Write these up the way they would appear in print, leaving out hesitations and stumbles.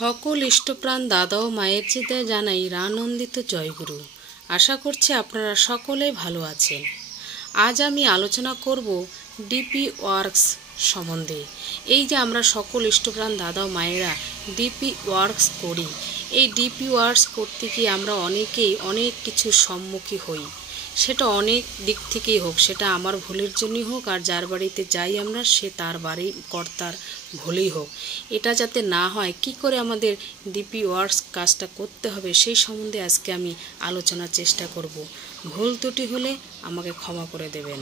সকল ইষ্টপ্রাণ দাদা ও মায়ের চিতে জানাই রানন্দিত জয়গুরু। আশা করছি আপনারা সকলেই ভালো আছেন। আজ আমি আলোচনা করব ডিপি ওয়ার্কস সম্বন্ধে। এই যে আমরা সকল ইষ্টপ্রাণ দাদা ও মায়েরা ডিপি ওয়ার্কস করি, এই ডিপি ওয়ার্কস করতে গিয়ে আমরা অনেকেই অনেক কিছুর সম্মুখীন হই। সেটা অনেক দিক থেকেই হোক, সেটা আমার ভুলের জন্যই হোক, আর যার বাড়িতে যাই আমরা সে তার বাড়ি কর্তার ভুলেই হোক। এটা যাতে না হয়, কি করে আমাদের ডিপি ওয়ার্কস কাজটা করতে হবে সেই সম্বন্ধে আজকে আমি আলোচনার চেষ্টা করব। ভুল ত্রুটি হলে আমাকে ক্ষমা করে দেবেন।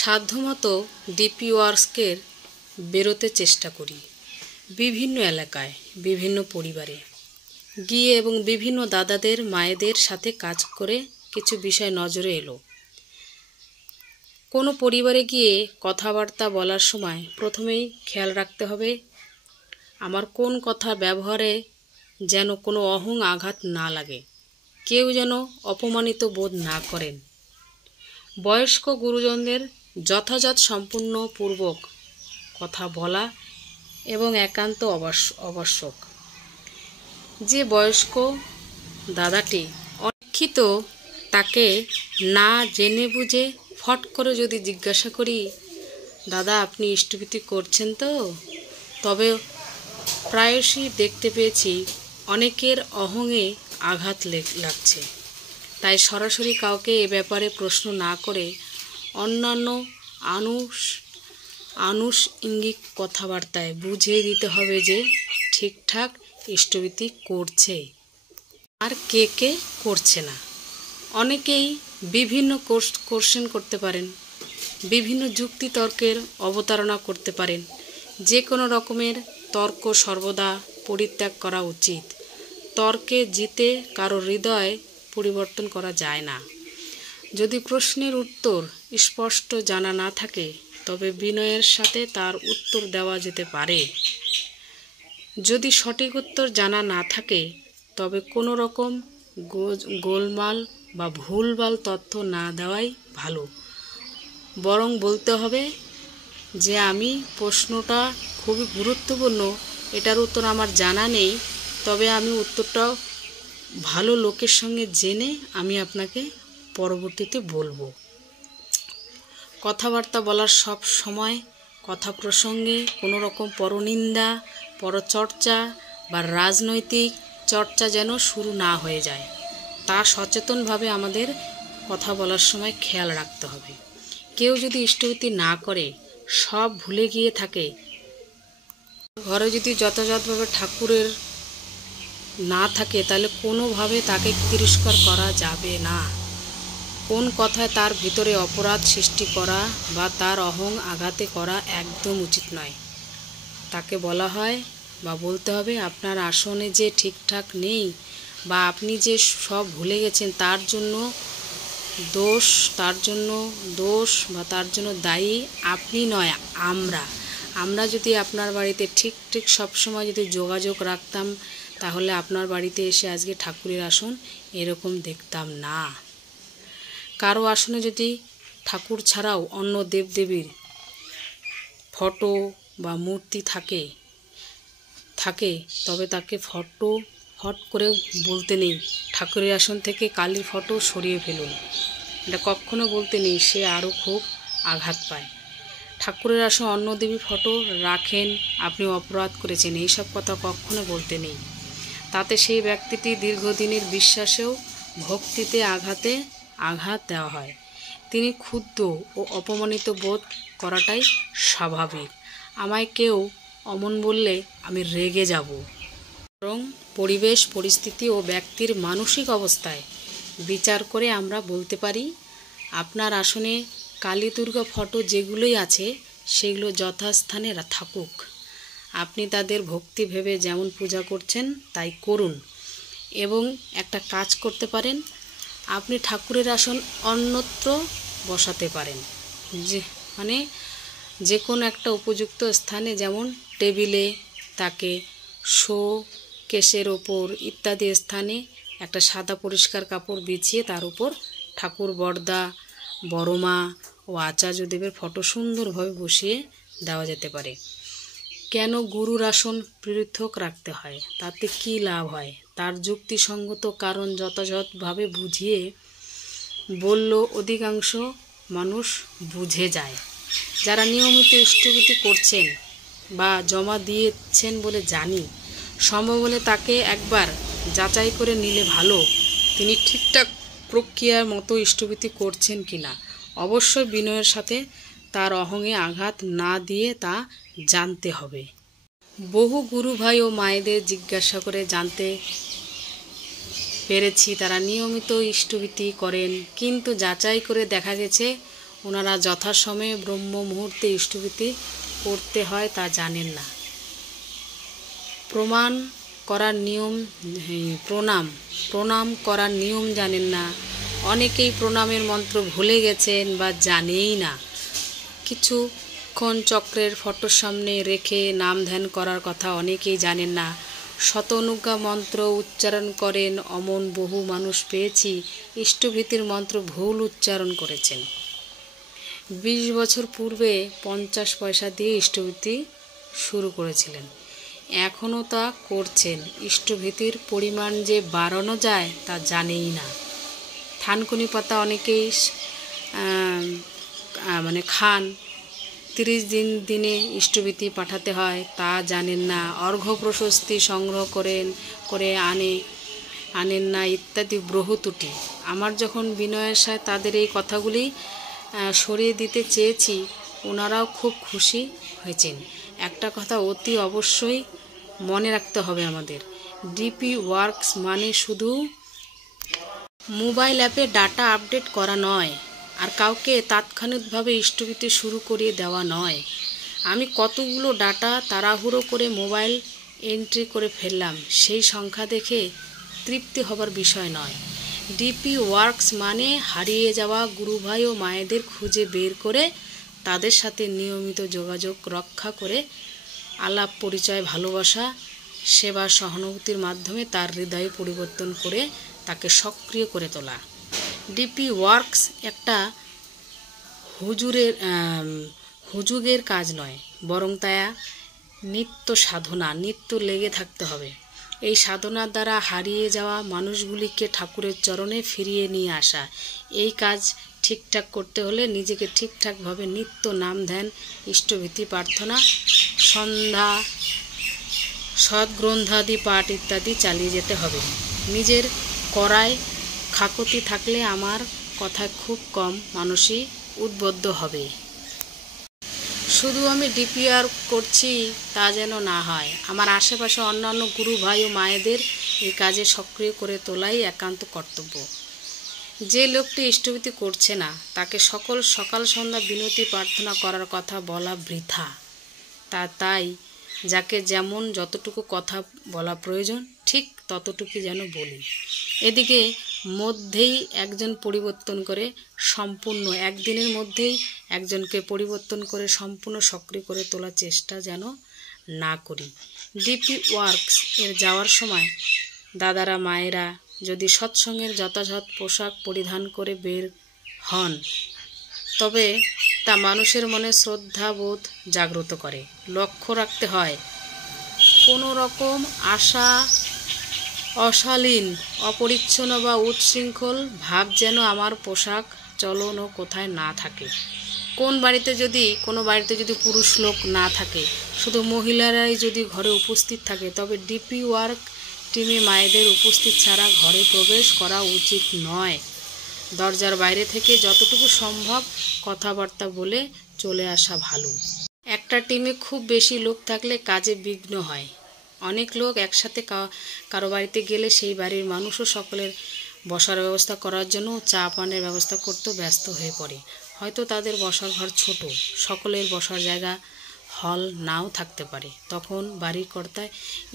সাধ্যমতো ডিপি ওয়ার্কসকে বেরোতে চেষ্টা করি। বিভিন্ন এলাকায়, বিভিন্ন পরিবারে গিয়ে এবং বিভিন্ন দাদাদের মায়েদের সাথে কাজ করে কিছু বিষয় নজরে এলো। কোনো পরিবারে গিয়ে কথাবার্তা বলার সময় প্রথমেই খেয়াল রাখতে হবে আমার কোন কথা ব্যবহারে যেন কোনো অহং আঘাত না লাগে, কেউ যেন অপমানিত বোধ না করেন। বয়স্ক গুরুজনদের যথাযথ সম্পূর্ণপূর্বক কথা বলা এবং একান্ত আবশ্যক। যে বয়স্ক দাদাটি অশিক্ষিত, তাকে না জেনে বুঝে ফট করে যদি জিজ্ঞাসা করি, দাদা আপনি ইষ্টভীতি করছেন তো? তবে প্রায়শই দেখতে পেয়েছি অনেকের অহংয়ে আঘাত লাগছে। তাই সরাসরি কাউকে এ ব্যাপারে প্রশ্ন না করে অন্যান্য আনুষঙ্গিক কথাবার্তায় বুঝিয়ে দিতে হবে যে ঠিকঠাক ইষ্টভীতি করছে আর কে কে করছে না। অনেকেই বিভিন্ন কোশ্চেন করতে পারেন, বিভিন্ন যুক্তি তর্কের অবতারণা করতে পারেন। যে কোনো রকমের তর্ক সর্বদা পরিত্যাগ করা উচিত। তর্কে জিতে কারো হৃদয় পরিবর্তন করা যায় না। যদি প্রশ্নের উত্তর স্পষ্ট জানা না থাকে তবে বিনয়ের সাথে তার উত্তর দেওয়া যেতে পারে। যদি সঠিক উত্তর জানা না থাকে তবে কোনো রকম গোলমাল বা ভুলভাল তথ্য না দেওয়াই ভালো। বরং বলতে হবে যে আমি প্রশ্নটা খুবই গুরুত্বপূর্ণ, এটার উত্তর আমার জানা নেই, তবে আমি উত্তরটা ভালো লোকের সঙ্গে জেনে আমি আপনাকে পরবর্তীতে বলবো। কথাবার্তা বলার সব সময় কথা প্রসঙ্গে কোনো রকম পরনিন্দা, পরচর্চা বা রাজনৈতিক চর্চা যেন শুরু না হয়ে যায়, তা সচেতনভাবে আমাদের কথা বলার সময় খেয়াল রাখতে হবে। কেউ যদি ইষ্টভীতি না করে, সব ভুলে গিয়ে থাকে, ঘরে যদি যথাযথভাবে ঠাকুরের না থাকে, তাহলে কোনোভাবে তাকে তিরস্কার করা যাবে না। কোন কথায় তার ভিতরে অপরাধ সৃষ্টি করা বা তার অহং আঘাতে করা একদম উচিত নয়। তাকে বলা হয় বা বলতে হবে আপনার আসনে যে ঠিকঠাক নেই বা আপনি যে সব ভুলে গেছেন তার জন্য দোষ বা তার জন্য দায়ী আপনি নয়, আমরা যদি আপনার বাড়িতে ঠিক সবসময় যদি যোগাযোগ রাখতাম তাহলে আপনার বাড়িতে এসে আজকে ঠাকুরের আসন এরকম দেখতাম না। কারো আসনে যদি ঠাকুর ছাড়াও অন্য দেবদেবীর ফটো বা মূর্তি থাকে তবে তাকে ফট করে বলতে নেই ঠাকুরের আসন থেকে কালীর ফটো সরিয়ে ফেলুন। এটা কখনো বলতে নেই, সে আরও খুব আঘাত পায়। ঠাকুরের আসন অন্য দেবী ফটো রাখেন, আপনি অপরাধ করেছেন, এইসব কথা কখনো বলতে নেই। তাতে সেই ব্যক্তিটি দীর্ঘদিনের বিশ্বাসেও ভক্তিতে আঘাত দেওয়া হয়। তিনি ক্ষুব্ধ ও অপমানিত বোধ করাটাই স্বাভাবিক। আমায় কেউ অমন বললে আমি রেগে যাব। বরং পরিবেশ, পরিস্থিতি ও ব্যক্তির মানসিক অবস্থায় বিচার করে আমরা বলতে পারি আপনার আসনে কালী দুর্গা ফটো যেগুলোই আছে সেগুলো যথাস্থানে থাকুক। আপনি তাদের ভক্তি ভেবে যেমন পূজা করছেন তাই করুন। এবং একটা কাজ করতে পারেন, আপনি ঠাকুরের আসন অন্যত্র বসাতে পারেন, যে কোনো একটা উপযুক্ত স্থানে, যেমন টেবিলে, তাকে শোকেসের ওপর ইত্যাদি স্থানে একটা সাদা পরিষ্কার কাপড় বিছিয়ে তার উপর ঠাকুর, বড়দা, বড়মা ও আচার্যদেবের ফটো সুন্দরভাবে বসিয়ে দেওয়া যেতে পারে। কেন গুরুর আসন পৃথক রাখতে হয়, তাতে কি লাভ হয়, তার যুক্তিসঙ্গত কারণ যথাযথভাবে বুঝিয়ে বলল অধিকাংশ মানুষ বুঝে যায়। যারা নিয়মিত ইষ্টভৃতি করছেন বা জমা দিয়েছেন বলে জানি, সম্ভব হলে তাকে একবার যাচাই করে নিলে ভালো তিনি ঠিকঠাক প্রক্রিয়ার মতো ইষ্টভৃতি করছেন কিনা। অবশ্যই বিনয়ের সাথে তার অহংয়ে আঘাত না দিয়ে তা জানতে হবে। বহু গুরু ভাই ও মায়েদের জিজ্ঞাসা করে জানতে পেরেছি তারা নিয়মিত ইষ্টভৃতি করেন, কিন্তু যাচাই করে দেখা গেছে ওনারা যথাসময়ে ব্রহ্ম মুহূর্তে ইষ্টভৃতি করতে হয় তা জানেন না। প্রণাম করার নিয়ম জানেন না। অনেকেই প্রণামের মন্ত্র ভুলে গেছেন বা জানেই না। কিছুক্ষণ চক্রের ফটোর সামনে রেখে নাম ধ্যান করার কথা অনেকেই জানেন না। শত অনুজ্ঞা মন্ত্র উচ্চারণ করেন অমন বহু মানুষ পেয়েছি ইষ্টভৃতির মন্ত্র ভুল উচ্চারণ করেছেন। 20 বছর পূর্বে 50 পয়সা দিয়ে ইষ্টভৃতি শুরু করেছিলেন, এখনও তা করছেন। ইষ্টভৃতির পরিমাণ যে বাড়ানো যায় তা জানেই না। থানকুনি পাতা অনেকেই খান, 30 দিনে ইষ্টভৃতি পাঠাতে হয় তা জানেন না। অর্ঘ্য প্রশস্তি সংগ্রহ করে আনেন না ইত্যাদি বহু ত্রুটি। আমার যখন বিনয়ের সাথে তাদের এই কথাগুলি সরিয়ে দিতে চেয়েছি, ওনারাও খুব খুশি হয়েছেন। একটা কথা অতি অবশ্যই মনে রাখতে হবে আমাদের, ডিপি ওয়ার্কস মানে শুধু মোবাইল অ্যাপে ডাটা আপডেট করা নয়, আর কাউকে তাৎক্ষণিকভাবে ইষ্টভৃতি শুরু করিয়ে দেওয়া নয়। আমি কতগুলো ডাটা তাড়াহুড়ো করে মোবাইল এন্ট্রি করে ফেললাম, সেই সংখ্যা দেখে তৃপ্তি হবার বিষয় নয়। ডিপি ওয়ার্কস মানে হারিয়ে যাওয়া গুরুভাই ও মায়েদের খুঁজে বের করে তাদের সাথে নিয়মিত যোগাযোগ রক্ষা করে আলাপ পরিচয় ভালোবাসা সেবা সহানুভূতির মাধ্যমে তার হৃদয় পরিবর্তন করে তাকে সক্রিয় করে তোলা। ডিপি ওয়ার্কস একটা হুজুগের কাজ নয়, বরং তা নিত্য সাধনা, নিত্য লেগে থাকতে হবে। এই সাধনার দ্বারা হারিয়ে যাওয়া মানুষগুলিকে ঠাকুরের চরণে ফিরিয়ে নিয়ে আসা। এই কাজ ঠিকঠাক করতে হলে নিজেকে ঠিকঠাকভাবে নিত্য নাম ধ্যান ইষ্টভৃতি প্রার্থনা সন্ধ্যা সদ্গ্রন্থাদি পাঠ ইত্যাদি চালিয়ে যেতে হবে। নিজের করায় খাকতি থাকলে আমার কথায় খুব কম মানুষই উদ্বুদ্ধ হবে। শুধু আমি ডিপিআর করছি তা যেন না হয়। আমার আশেপাশে অন্যান্য গুরু ভাই ও মায়েদের এই কাজে সক্রিয় করে তোলাই একান্ত কর্তব্য। যে লোকটি ইষ্টভৃতি করছে না তাকে সকাল সন্ধ্যা বিনতি প্রার্থনা করার কথা বলা বৃথা। তাই যাকে যেমন যতটুকু কথা বলা প্রয়োজন ঠিক ততটুকুই যেন বলি। এদিকে মধ্যেই একজন পরিবর্তন করে সম্পূর্ণ একদিনের মধ্যেই একজনকে পরিবর্তন করে সম্পূর্ণ সক্রিয় করে তোলার চেষ্টা যেন না করি। ডিপি ওয়ার্কস এর যাওয়ার সময় দাদারা মায়েরা যদি সৎসঙ্গের যথাযথ পোশাক পরিধান করে বের হন, তবে তা মানুষের মনে শ্রদ্ধাবোধ জাগ্রত করে। লক্ষ্য রাখতে হয় কোনো রকম অশালীন অপরিচ্ছন্ন বা উচ্ছৃঙ্খল ভাব যেন আমার পোশাক চলন ও কোথায় না থাকে। কোনো বাড়িতে যদি পুরুষ লোক না থাকে, শুধু মহিলারাই যদি ঘরে উপস্থিত থাকে, তবে ডিপি ওয়ার্ক টিমে মায়েদের উপস্থিত ছাড়া ঘরে প্রবেশ করা উচিত নয়। দরজার বাইরে থেকে যতটুকু সম্ভব কথাবার্তা বলে চলে আসা ভালো। একটা টিমে খুব বেশি লোক থাকলে কাজে বিঘ্ন হয়। অনেক লোক একসাথে কারো বাড়িতে গেলে সেই বাড়ির মানুষও সকলের বসার ব্যবস্থা করার জন্য চা পানের ব্যবস্থা করতে ব্যস্ত হয়ে পড়ে। হয়তো তাদের বসার ঘর ছোট, সকলের বসার জায়গা হল নাও থাকতে পারে, তখন বাড়ির কর্তায়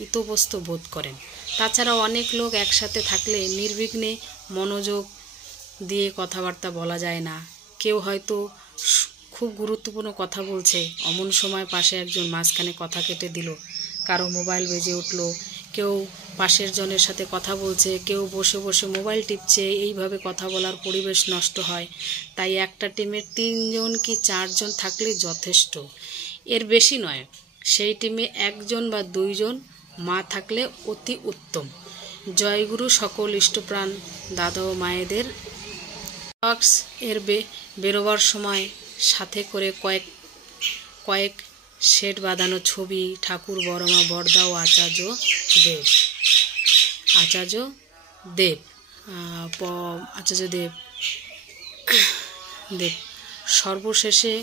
ইতস্তত বোধ করেন। তাছাড়া অনেক লোক একসাথে থাকলে নির্বিঘ্নে মনোযোগ দিয়ে কথাবার্তা বলা যায় না। কেউ হয়তো খুব গুরুত্বপূর্ণ কথা বলছে, অমন সময় পাশে একজন মাঝখানে কথা কেটে দিল, কারো মোবাইল বেজে উঠল, কেউ পাশের জনের সাথে কথা বলছে, কেউ বসে বসে মোবাইল টিপছে। এইভাবে কথা বলার পরিবেশ নষ্ট হয়। তাই একটা টিমে 3 জন কি 4 জন থাকলে যথেষ্ট, এর বেশি নয়। সেই টিমে একজন বা দুইজন মা থাকলে অতি উত্তম। জয়গুরু সকল ইষ্টপ্রাণ দাদা ও মায়েদের এর বেরোবার সময় সাথে করে কয়েক সেট বাঁধানো ছবি, ঠাকুর, বড়মা, বড়দা ও আচার্য দেব সর্বশেষে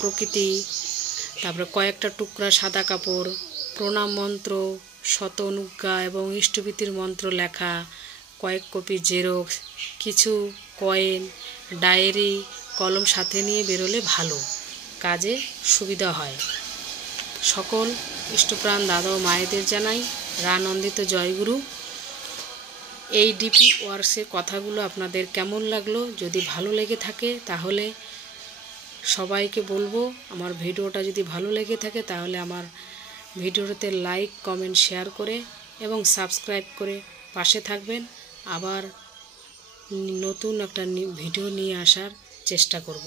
প্রকৃতি, তারপরে কয়েকটা টুকরা সাদা কাপড়, প্রণাম মন্ত্র, শত অনুজ্ঞা এবং ইষ্টভীতির মন্ত্র লেখা, কয়েক কপি জেরক্স, কিছু কয়েন, ডায়েরি, কলম সাথে নিয়ে বেরোলে ভালো, কাজে সুবিধা হয়। সকল ইষ্টপ্রাণ দাদা ও মায়েদের জানাই রানন্দিত জয়গুরু। এই ডিপি ওয়ার্কসের কথাগুলো আপনাদের কেমন লাগলো? যদি ভালো লেগে থাকে তাহলে সবাইকে বলবো, আমার ভিডিওটা যদি ভালো লেগে থাকে তাহলে আমার ভিডিওতে লাইক, কমেন্ট, শেয়ার করে এবং সাবস্ক্রাইব করে পাশে থাকবেন। আবার নতুন একটা ভিডিও নিয়ে আসার চেষ্টা করব।